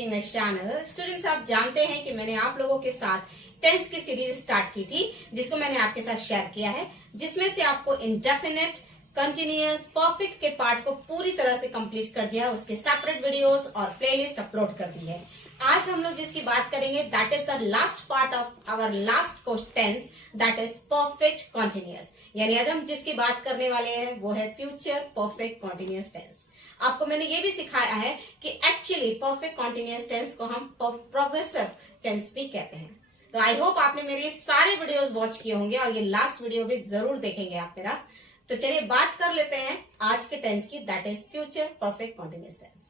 Taking next channel. Students, आप जानते हैं कि मैंने आप लोगों के साथ टेंस की सीरीज स्टार्ट की थी, जिसको मैंने आपके साथ शेयर किया है, जिसमें से आपको इंडेफिनिट, कंटिन्यूअस, परफेक्ट के पार्ट को पूरी तरह से कंप्लीट कर दिया, उसके सेपरेट वीडियोस और प्लेलिस्ट अपलोड कर दी है। आज हम लोग जिसकी बात करेंगे that is the last part of our last tense, that is perfect continuous. यानी आज हम जिसकी बात करने वाले हैं वो है फ्यूचर परफेक्ट कॉन्टिन्यूअस टेंस। आपको मैंने ये भी सिखाया है कि एक्चुअली परफेक्ट कॉन्टिन्यूअस टेंस को हम प्रोग्रेसिव टेंस भी कहते हैं। तो आई होप आपने मेरे सारे वीडियोस वॉच किए होंगे और ये लास्ट वीडियो भी जरूर देखेंगे आप मेरा। तो चलिए बात कर लेते हैं आज के टेंस की, that is future perfect continuous tense.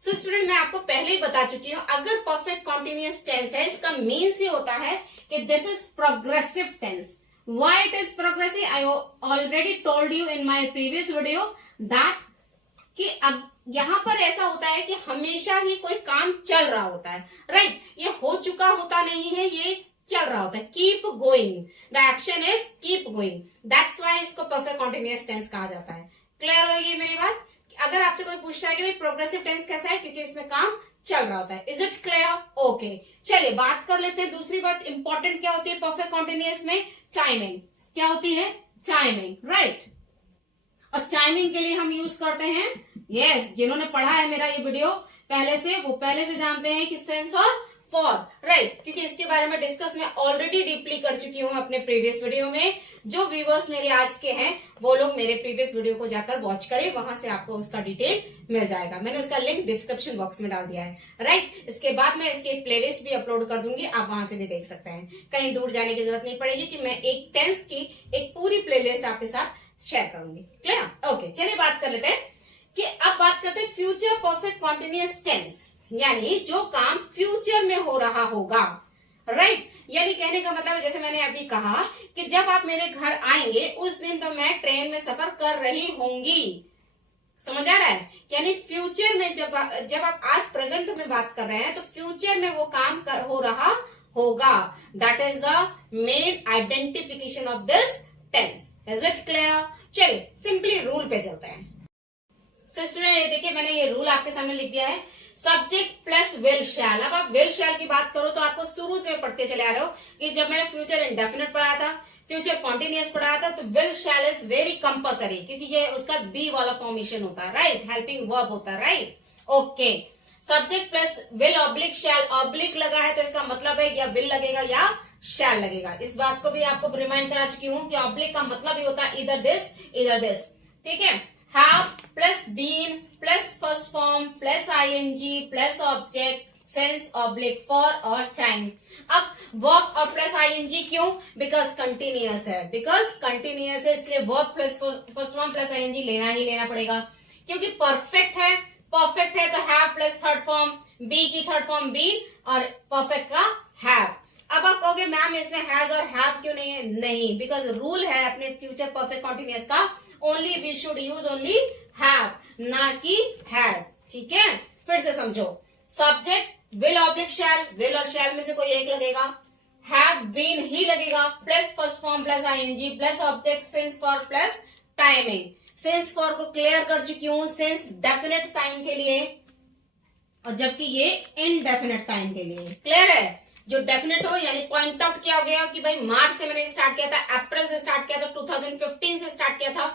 So student, मैं आपको पहले ही बता चुकी हूं, अगर परफेक्ट कॉन्टिन्यूअस टेंस है इसका मीन्स ही होता है कि this is progressive tense. Why it is progressive? I already told you in my previous video that कि यहां पर ऐसा होता है कि हमेशा ही कोई काम चल रहा होता है, राइट? ये हो चुका होता नहीं है, ये चल रहा होता है। Keep going, the action is keep going, that's why इसको परफेक्ट कॉन्टिन्यूअस टेंस कहा जाता है। क्लियर हो गई मेरी बात? अगर आपसे कोई पूछता है कि भाई प्रोग्रेसिव टेंस कैसा है, क्योंकि इसमें काम चल रहा होता है। Is it clear? ओके, चलिए बात कर लेते हैं। दूसरी बात इंपॉर्टेंट क्या होती है परफेक्ट कॉन्टिन्यूअस में? टाइमिंग। क्या होती है? Timing, right? और टाइमिंग के लिए हम यूज करते हैं, यस, जिन्होंने पढ़ा है मेरा ये वीडियो पहले से, वो पहले से जानते हैं कि सेंस और फॉर, राइट? क्योंकि इसके बारे में डिस्कस मैं ऑलरेडी डीपली कर चुकी हूं अपने प्रीवियस वीडियो में। जो व्यूअर्स मेरे आज के हैं वो लोग मेरे प्रीवियस वीडियो को जाकर वॉच करें, वहां से आपको उसका डिटेल मिल जाएगा। मैंने उसका लिंक डिस्क्रिप्शन बॉक्स में डाल दिया है, राइट? इसके बाद मैं इसकी प्लेलिस्ट भी अपलोड कर दूंगी, आप वहां से भी देख सकते हैं। कहीं दूर जाने की जरूरत नहीं पड़ेगी कि मैं एक टेंस की एक पूरी प्लेलिस्ट आपके साथ शेयर करूंगी। क्लियर? ओके, चलिए बात कर लेते हैं कि अब बात करते हैं फ्यूचर परफेक्ट कॉन्टिन्यूअस टेंस, यानी जो काम फ्यूचर में हो रहा होगा, राइट? यानी कहने का मतलब है, जैसे मैंने अभी कहा कि जब आप मेरे घर आएंगे उस दिन तो मैं ट्रेन में सफर कर रही होंगी। समझ आ रहा है? यानी फ्यूचर में जब आप आज प्रेजेंट में बात कर रहे हैं तो फ्यूचर में वो काम हो रहा होगा। That is the main identification of this tense. Is it clear? चलिए सिंपली रूल पे चलते हैं। सो स्टूडेंट, ये देखिए मैंने ये रूल आपके सामने लिख दिया है, सब्जेक्ट प्लस विल शैल। अब आप विल शैल की बात करो तो आपको शुरू से पढ़ते चले आ रहे हो कि जब मैंने फ्यूचर इंडेफिनिट पढ़ाया था, फ्यूचर कॉन्टिन्यूअस पढ़ाया था, तो will shell is very compulsory, क्योंकि ये उसका बी वाला फॉर्मेशन होता है, राइट? हेल्पिंग वर्ब होता है, right? Okay, subject plus will oblique shall, oblique लगा है तो इसका मतलब है या विल लगेगा या शैल लगेगा। इस बात को भी आपको रिमाइंड करा चुकी हूं कि ऑब्लिक का मतलब ही होता है इधर दिस, ठीक है? have plus been plus first form plus ING plus object since oblique for और टाइम। अब वर्ब और प्लस आईएनजी क्यों? बिकॉज कंटिन्यूअस है, इसलिए verb plus first form plus ING लेना ही लेना पड़ेगा, क्योंकि परफेक्ट है तो have plus third form, be की थर्ड फॉर्म बीन और परफेक्ट का हैव। अब आप कहोगे मैम इसमें हैज और हैव क्यों नहीं है? नहीं, बिकॉज रूल है अपने फ्यूचर परफेक्ट कॉन्टिन्यूअस का, only we should use only have, ना कि हैज, ठीक है? फिर से समझो, subject will oblique shall, will और शैल में से कोई एक लगेगा, हैव बीन ही लगेगा, plus first form plus ING plus object since for plus timing. Since for को क्लियर कर चुकी हूं, सेंस डेफिनेट टाइम के लिए और जबकि ये इनडेफिनेट टाइम के लिए। क्लियर है? जो डेफिनेट हो यानी पॉइंट आउट किया गया कि भाई मार्च से मैंने स्टार्ट किया था, अप्रैल से स्टार्ट किया था, 2015 से स्टार्ट किया था,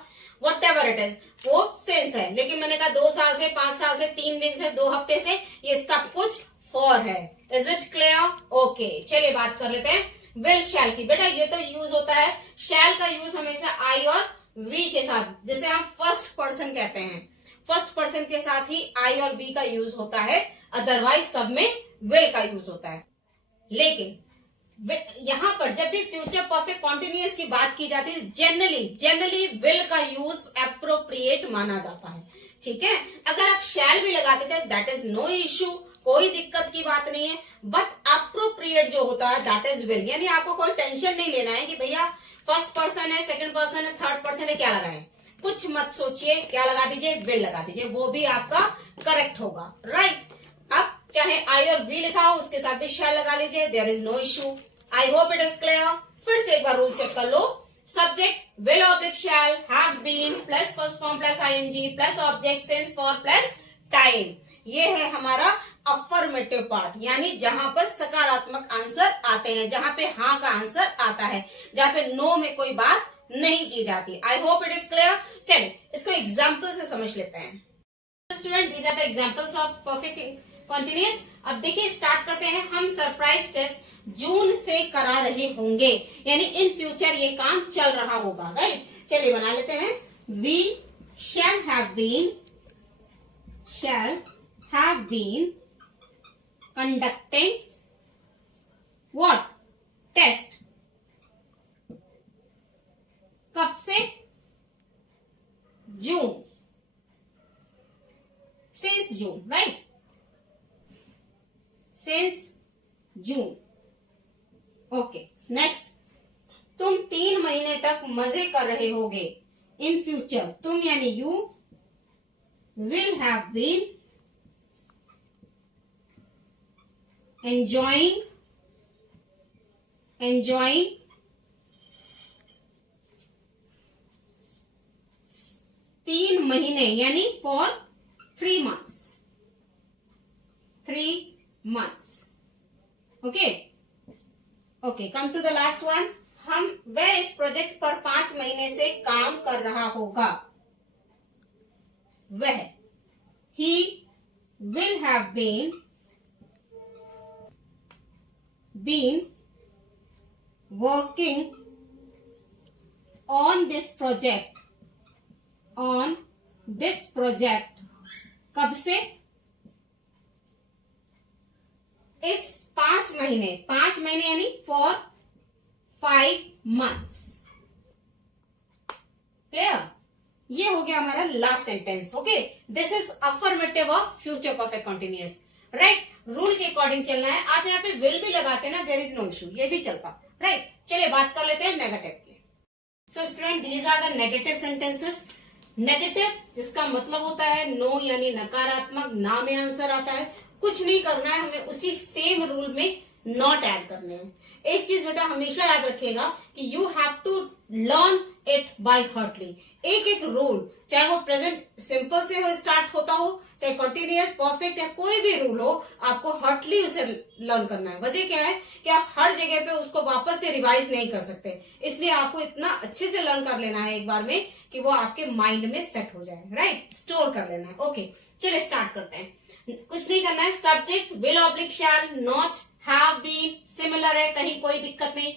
व्हाटएवर इट इज, वो सेंस है। लेकिन मैंने कहा 2 साल से, 5 साल से, 3 दिन से, 2 हफ्ते से, ये सब कुछ फॉर है। Is it clear? ओके, चलिए बात कर लेते हैं विल शैल की। बेटा ये तो यूज होता है, शैल का यूज हमेशा आई और वी के साथ, जैसे हम फर्स्ट पर्सन कहते हैं, फर्स्ट पर्सन के साथ ही आई और वी का यूज होता है, अदरवाइज सब में विल का यूज होता है। लेकिन यहां पर जब भी फ्यूचर परफेक्ट कॉन्टिन्यूअस की बात की जाती है, जनरली विल का यूज एप्रोप्रिएट माना जाता है, ठीक है? अगर आप शैल भी लगाते थे दैट इज नो इश्यू, कोई दिक्कत की बात नहीं है, बट एप्रोप्रिएट जो होता है दैट इज विल। यानी आपको कोई टेंशन नहीं लेना है कि भैया फर्स्ट पर्सन है, सेकंड पर्सन है, थर्ड पर्सन है, क्या लगाएं, कुछ मत सोचिए, क्या लगा दीजिए, विल लगा दीजिए, वो भी आपका करेक्ट होगा, राइट? अब चाहे आई और वी लिखा हो उसके साथ भी शैल लगा लीजिए, there is no issue. I hope it is clear. फिर से एक बार रूल चेक कर लो। Subject will oblique shall, have been plus first form plus ING plus object since for plus time. ये है हमारा अफर्मेटिव पार्ट, यानी जहां पर सकारात्मक आंसर आते हैं, जहां पे हाँ का आंसर आता है, जहां पे नो में कोई बात नहीं की जाती। I hope it is clear. चलिए इसको एग्जाम्पल से समझ लेते हैं। Student, these are the examples of perfect continuous. अब देखिए स्टार्ट करते हैं। हम सरप्राइज टेस्ट जून से करा रहे होंगे, यानी इन फ्यूचर ये काम चल रहा होगा, राइट। चलिए बना लेते हैं। We shall have been conducting what test. कब से? June, since June, right, since June. Okay, next. तुम 3 महीने तक मजे कर रहे होगे। इन फ्यूचर, तुम यानी you will have been enjoying 3 महीने यानी for 3 months, 3 months। Okay, come to the last one. वह इस प्रोजेक्ट पर 5 महीने से काम कर रहा होगा। वह, he will have been working on this project कब से? इस 5 महीने यानी for 5 months। क्लियर? ये हो गया हमारा last sentence. Okay, this is affirmative of future perfect continuous, right. Rule के अकॉर्डिंग चलना है। आप यहाँ पे विल भी लगाते ना, देयर इज नो इशू, ये भी चलता, राइट। चलिए बात कर लेते हैं नेगेटिव की। So student, these are the negative sentences. Negative जिसका मतलब होता है नो यानी नकारात्मक, ना में आंसर आता है। कुछ नहीं करना है, हमें उसी सेम रूल में नॉट ऐड करने हैं। एक चीज बेटा हमेशा याद रखिएगा कि you have to learn it by heartly. एक एक रूल, चाहे वो प्रेजेंट सिंपल से हो स्टार्ट होता हो, चाहे कंटिन्यूअस, परफेक्ट या कोई भी रूल हो, आपको हार्टली उसे लर्न करना है। वजह क्या है कि आप हर जगह पे उसको वापस से रिवाइज नहीं कर सकते, इसलिए आपको इतना अच्छे से लर्न कर लेना है एक बार में कि वो आपके माइंड में सेट हो जाए, राइट, स्टोर कर लेना है। ओके, चलिए स्टार्ट करते हैं। कुछ नहीं करना है। Subject will oblique shall, not, have been, similar है, कहीं कोई दिक्कत नहीं।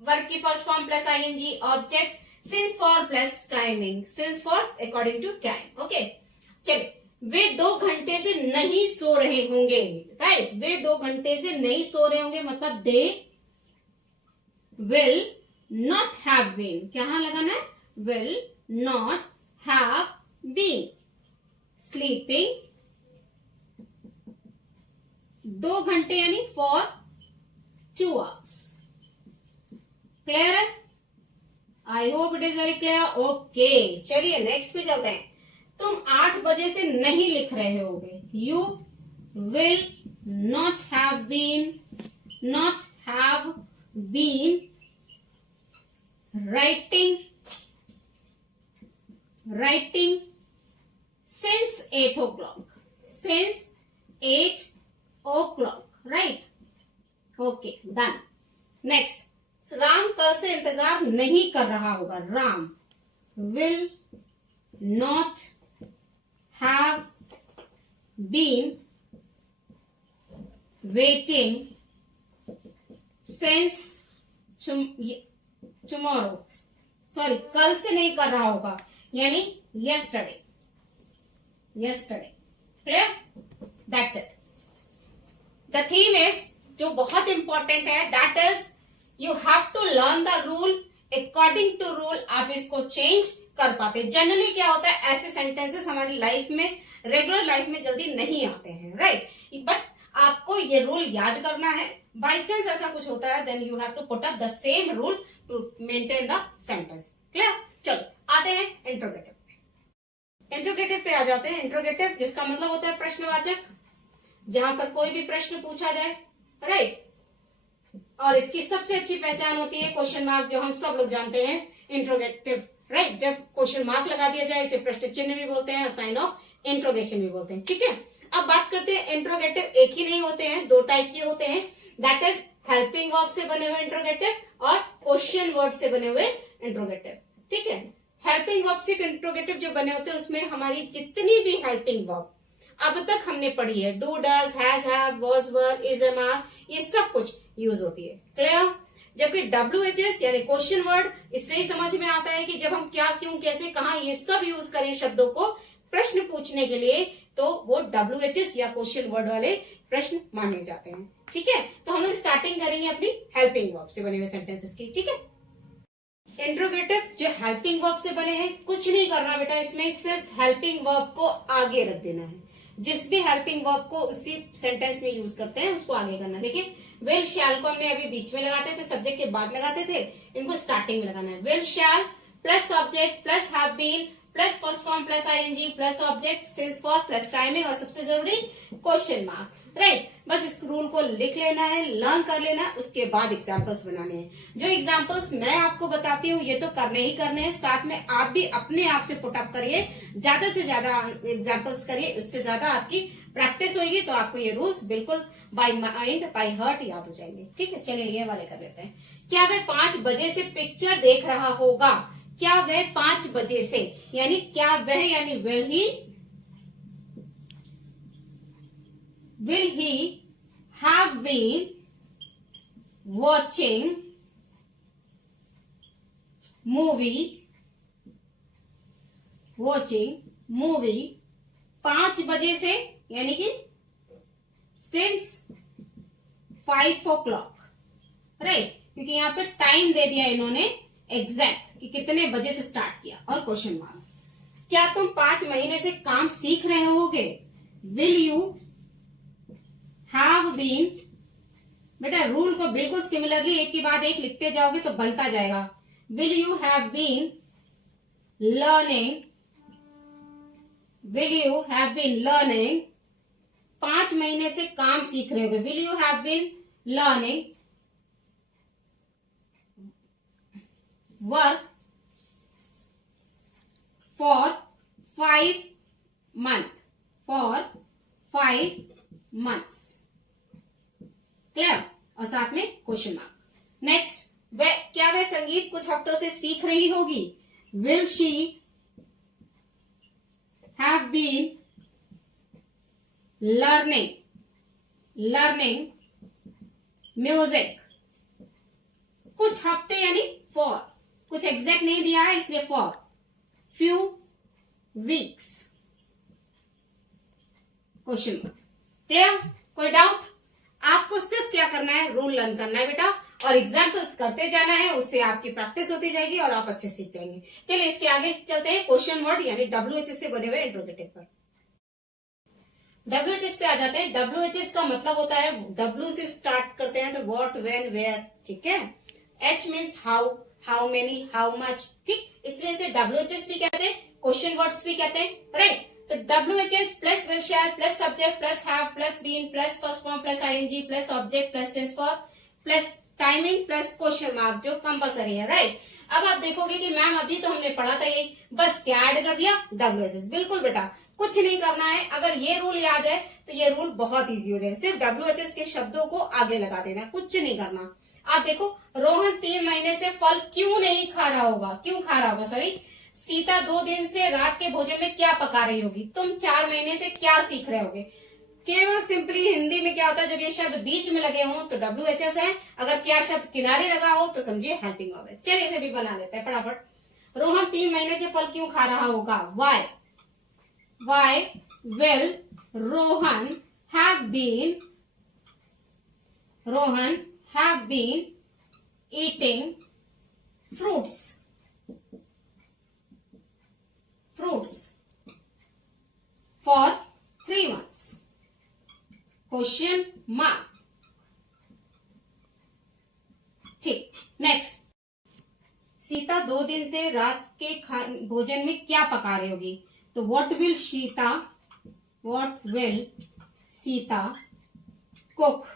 वर्ब की first form plus ING, object since for plus timing, since for according to time. Okay, चलिए। वे 2 घंटे से नहीं सो रहे होंगे, राइट। वे 2 घंटे से नहीं सो रहे होंगे मतलब they will not have been. कहां लगाना है? Will not have been sleeping 2 घंटे यानी फॉर 2 hours। क्लियर है? I hope it is very clear. Okay, चलिए नेक्स्ट पे चलते हैं। तुम 8 बजे से नहीं लिख रहे होगे। You will not have been writing since 8 o'clock, right? Okay, done. Next, राम कल से इंतजार नहीं कर रहा होगा। राम will not have been waiting since tomorrow, sorry, कल से नहीं कर रहा होगा यानी yesterday। Clear? That's it. The theme is जो बहुत इंपॉर्टेंट है, that is you have to learn the rule, according to rule आप इसको चेंज कर पाते। जनरली क्या होता है, ऐसे सेंटेंसेस हमारी लाइफ में, रेगुलर लाइफ में जल्दी नहीं आते हैं, राइट। बट आपको ये रूल याद करना है। बाई चांस ऐसा कुछ होता है, then you have to put up the same rule to maintain the sentence. Clear? चलो आते हैं इंट्रोगेटिव। इंट्रोगेटिव पे आ जाते हैं। इंट्रोगेटिव जिसका मतलब होता है प्रश्नवाचक, जहां पर कोई भी प्रश्न पूछा जाए, राइट। और इसकी सबसे अच्छी पहचान होती है क्वेश्चन मार्क, जो हम सब लोग जानते हैं, इंट्रोगेटिव, राइट। जब क्वेश्चन मार्क लगा दिया जाए, इसे प्रश्न चिन्ह भी बोलते हैं, साइन ऑफ इंट्रोगेशन भी बोलते हैं, ठीक है। अब बात करते हैं इंट्रोगेटिव। एक ही नहीं होते हैं, दो टाइप के होते हैं, दैट इज हेल्पिंग वर्ब से बने हुए इंट्रोगेटिव और क्वेश्चन वर्ड से बने हुए इंट्रोगेटिव, ठीक है। हेल्पिंग वर्ब से इंट्रोगेटिव जो बने होते हैं उसमें हमारी जितनी भी हेल्पिंग वर्ब अब तक हमने पढ़ी है, do, does, has, have, was, were, is, am, are, ये सब कुछ यूज होती है, क्लियर। जबकि WHS यानी क्वेश्चन वर्ड, इससे ही समझ में आता है कि जब हम क्या, क्यों, कैसे, कहां, ये सब यूज करें शब्दों को प्रश्न पूछने के लिए, तो वो WHS या क्वेश्चन वर्ड वाले प्रश्न माने जाते हैं, ठीक है। तो हम लोग स्टार्टिंग करेंगे अपनी हेल्पिंग वर्ब से बने हुए सेंटेंसेस की, ठीक है। इंट्रोगेटिव जो हेल्पिंग वर्ब से बने हैं, कुछ नहीं करना बेटा, इसमें सिर्फ हेल्पिंग वर्ब को आगे रख देना है। जिस भी हेल्पिंग वर्ब को उसी सेंटेंस में यूज करते हैं उसको आगे करना। देखिए विल शैल को हमने अभी बीच में लगाते थे, सब्जेक्ट के बाद लगाते थे, इनको स्टार्टिंग में लगाना है। Will shall plus subject plus have been plus first form plus ING plus object since for plus timing और सबसे जरूरी क्वेश्चन मार्क, राइट। बस इस रूल को लिख लेना है, लर्न कर लेना है, उसके बाद एग्जांपल्स बनाने हैं। जो एग्जांपल्स मैं आपको बताती हूँ ये तो करने ही करने हैं, साथ में आप भी अपने आप से पुटअप करिए, ज्यादा से ज्यादा एग्जांपल्स करिए, इससे ज्यादा आपकी प्रैक्टिस होगी तो आपको ये रूल्स बिल्कुल बाय माइंड बाय हार्ट याद हो जाएंगे, ठीक है। चलिए ये वाले कर लेते हैं। क्या वह 5 बजे से पिक्चर देख रहा होगा? क्या वह 5 बजे से, यानी क्या वह यानी will he have been watching movie 5 बजे से, यानी कि सिंस 5 o'clock, राइट। क्योंकि यहाँ पे टाइम दे दिया इन्होंने एग्जैक्ट कि कितने बजे से स्टार्ट किया और क्वेश्चन मार्क। क्या तुम 5 महीने से काम सीख रहे होगे? विल यू हैव बीन, बेटा रूल को बिल्कुल सिमिलरली एक के बाद एक लिखते जाओगे तो बनता जाएगा। Will you have been learning, will you have been learning, 5 महीने से काम सीख रहे होगे। Will you have been learning work for 5 months, for 5 months, clear. और साथ में क्वेश्चन मार्क। नेक्स्ट, क्या वह संगीत कुछ हफ्तों से सीख रही होगी? Will she have been learning music, कुछ हफ्ते यानी फॉर, कुछ एग्जैक्ट नहीं दिया है इसलिए for few weeks, question mark, clear. कोई डाउट? आपको सिर्फ क्या करना है, रूल लर्न करना है बेटा, और एग्जाम्पल्स करते जाना है, उससे आपकी प्रैक्टिस होती जाएगी और आप अच्छे सीख जाएंगे। चलिए इसके आगे चलते हैं क्वेश्चन वर्ड यानी WHS से बने हुए इंट्रोगेटिव पर। WHS पे आ जाते हैं। WHS का मतलब होता है, W से स्टार्ट करते हैं तो व्हाट, व्हेन, वेयर, ठीक है। H means how many, how much, ठीक। इसलिए इसे WHS भी कहते हैं, क्वेश्चन वर्ड्स भी कहते हैं, राइट। तो WHS plus will shall plus subject plus have plus been plus first form plus ING plus object plus since for plus timing plus question mark, जो कंपलसरी है, राइट। अब आप देखोगे कि मैम अभी तो हमने पढ़ा था ये, बस क्या ऐड कर दिया? WHS। बिल्कुल बेटा, कुछ नहीं करना है। अगर ये रूल याद है तो ये रूल बहुत इजी हो जाएगा। सिर्फ WHS के शब्दों को आगे लगा देना, कुछ नहीं करना। आप देखो, रोहन 3 महीने से फल क्यों नहीं खा रहा होगा, सॉरी। सीता 2 दिन से रात के भोजन में क्या पका रही होगी? तुम 4 महीने से क्या सीख रहे होगे? केवल सिंपली हिंदी में क्या होता है, जब ये शब्द बीच में लगे हों तो WHS है, अगर क्या शब्द किनारे लगा हो तो समझिए हेल्पिंग वर्ब है। चलिए इसे भी बना लेते हैं फटाफट। रोहन 3 महीने से फल क्यों खा रहा होगा? Why will Rohan have been eating fruits for 3 months? Question mark, ठीक। नेक्स्ट, सीता 2 दिन से रात के भोजन में क्या पका रही होगी? तो what will Sita cook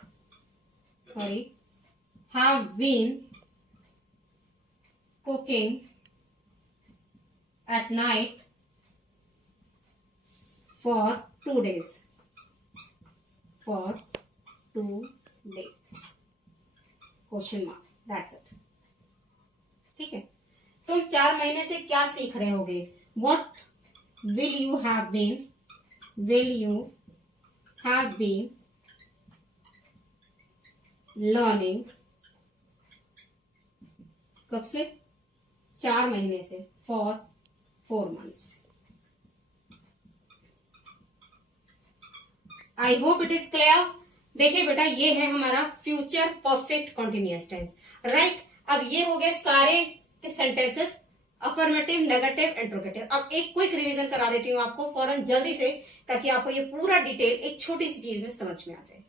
have been cooking at night for 2 days. For 2 days. Question mark. That's it. ठीक है, तुम 4 महीने से क्या सीख रहे होगे? What will you have been? Will you have been learning? कब से? 4 महीने से. For 4 months. I hope it is clear. देखिए बेटा, ये है हमारा future perfect continuous tense, right. अब ये हो गए सारे सेंटेंसेस, अफर्मेटिव, नेगेटिव, इंट्रोगेटिव। अब एक क्विक रिवीजन करा देती हूँ आपको फौरन जल्दी से, ताकि आपको ये पूरा डिटेल एक छोटी सी चीज में समझ में आ जाए।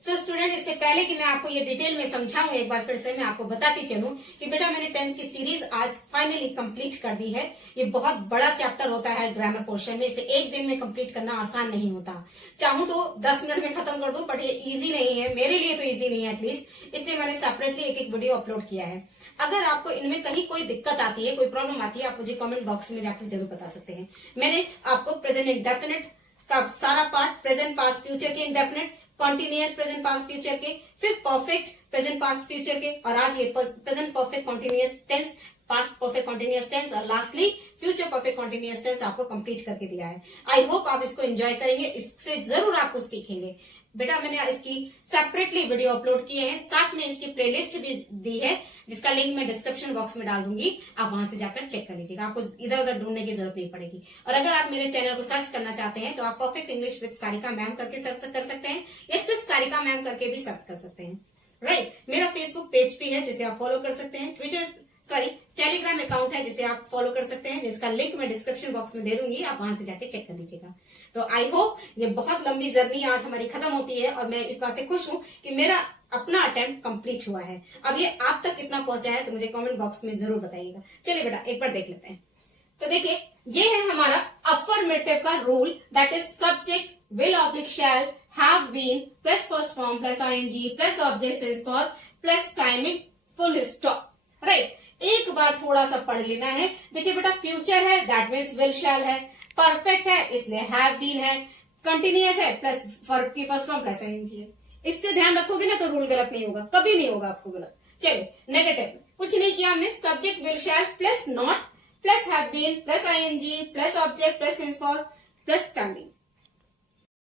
सो स्टूडेंट, इससे पहले कि मैं आपको ये डिटेल में समझाऊं, एक बार फिर से मैं आपको बताती चलूं कि बेटा मैंने टेंस की सीरीज आज फाइनली कंप्लीट कर दी है। ये बहुत बड़ा चैप्टर होता है ग्रामर पोर्शन में, इसे एक दिन में कंप्लीट करना आसान नहीं होता। चाहूं तो 10 मिनट में खत्म कर दूं, बट ये इजी नहीं है, मेरे लिए तो इजी नहीं है एटलीस्ट, इसलिए मैंने सेपरेटली एक एक वीडियो अपलोड किया है। अगर आपको इनमें कहीं कोई दिक्कत आती है, कोई प्रॉब्लम आती है, आप मुझे कमेंट बॉक्स में जाकर जरूर बता सकते हैं। मैंने आपको प्रेजेंट इंडेफिनिट का सारा पार्ट, प्रेजेंट पास्ट फ्यूचर के indefinite, continuous present past future के, फिर परफेक्ट प्रेजेंट पास्ट फ्यूचर के, और आज ये present perfect continuous tense, past perfect continuous tense, और lastly future perfect continuous tense आपको कंप्लीट करके दिया है। आई होप आप इसको एंजॉय करेंगे, इससे जरूर आप कुछ सीखेंगे। बेटा मैंने इसकी सेपरेटली वीडियो अपलोड किए हैं, साथ में इसकी प्लेलिस्ट भी दी है, जिसका लिंक मैं डिस्क्रिप्शन बॉक्स में डाल दूंगी, आप वहां से जाकर चेक कर लीजिएगा, आपको इधर उधर ढूंढने की जरूरत नहीं पड़ेगी। और अगर आप मेरे चैनल को सर्च करना चाहते हैं तो आप perfect English with Sarika ma'am करके सर्च कर सकते हैं, या सिर्फ सारिका मैम करके भी सर्च कर सकते हैं, राइट। मेरा फेसबुक पेज भी है जिसे आप फॉलो कर सकते हैं, टेलीग्राम अकाउंट है जिसे आप फॉलो कर सकते हैं, जिसका लिंक मैं डिस्क्रिप्शन बॉक्स में दे दूंगी, आप वहां से जाके चेक कर लीजिएगा। तो आई होप ये बहुत लंबी जर्नी आज हमारी खत्म होती है, और मैं इस बात से खुश हूं कि मेरा अपना अटेम्प्ट कंप्लीट हुआ है। अब ये आप तक कितना पहुंचा है तो मुझे कमेंट बॉक्स में जरूर बताइएगा। चलिए बेटा एक बार देख लेते हैं। तो देखिए, ये है हमारा अफर्मेटिव का rule, that is subject will oblique shall have been plus first form plus ING plus object since for plus timing full stop, right. एक बार थोड़ा सा पढ़ लेना है। देखिए बेटा, फ्यूचर है दैट मीन्स विल शैल है, परफेक्ट है इसलिए हैव बीन है, कंटिन्यूअस है प्लस वर्ब की फर्स्ट फॉर्म प्लस आईएनजी है। इससे ध्यान रखोगे ना तो रूल गलत नहीं होगा, कभी नहीं होगा आपको गलत। चलिए नेगेटिव, कुछ नहीं किया हमने, subject will shall plus not plus have been plus ING plus object plus since for plus timing.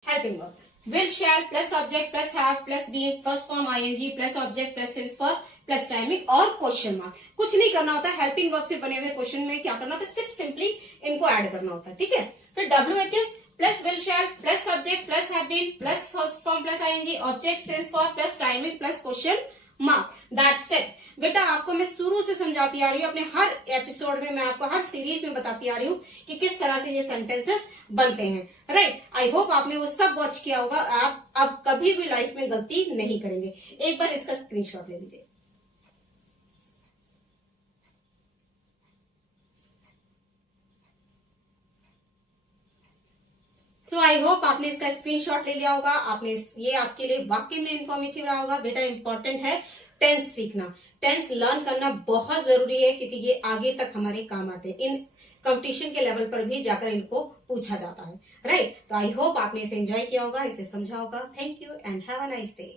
Helping verb, will shall plus subject plus have plus being first form ing plus object plus since for plus timing और question mark. कुछ नहीं करना होता, helping verb से बने हुए question में क्या करना होता है, सिर्फ सिंपली इनको ऐड करना होता है, ठीक है। फिर WHS plus will shall plus subject plus have been plus first form plus ing object since for plus timing plus question mark, that's it. बेटा आपको मैं शुरू से समझाती आ रही हूँ, अपने हर एपिसोड में मैं आपको हर सीरीज में बताती आ रही हूँ कि किस तरह से ये सेंटेंसेस बनते हैं, राइट। आई होप आपने वो सब वॉच किया होगा, आप अब कभी भी लाइफ में गलती नहीं करेंगे। एक बार इसका स्क्रीनशॉट ले लीजिए। सो आई होप आपने इसका स्क्रीनशॉट ले लिया होगा, आपने ये आपके लिए वाकई में इंफॉर्मेटिव रहा होगा। बेटा इंपॉर्टेंट है टेंस सीखना, टेंस लर्न करना बहुत जरूरी है, क्योंकि ये आगे तक हमारे काम आते हैं, इन कंपटीशन के लेवल पर भी जाकर इनको पूछा जाता है, राइट। तो आई होप आपने इसे एंजॉय किया होगा, इसे समझा होगा। Thank you and have a nice day.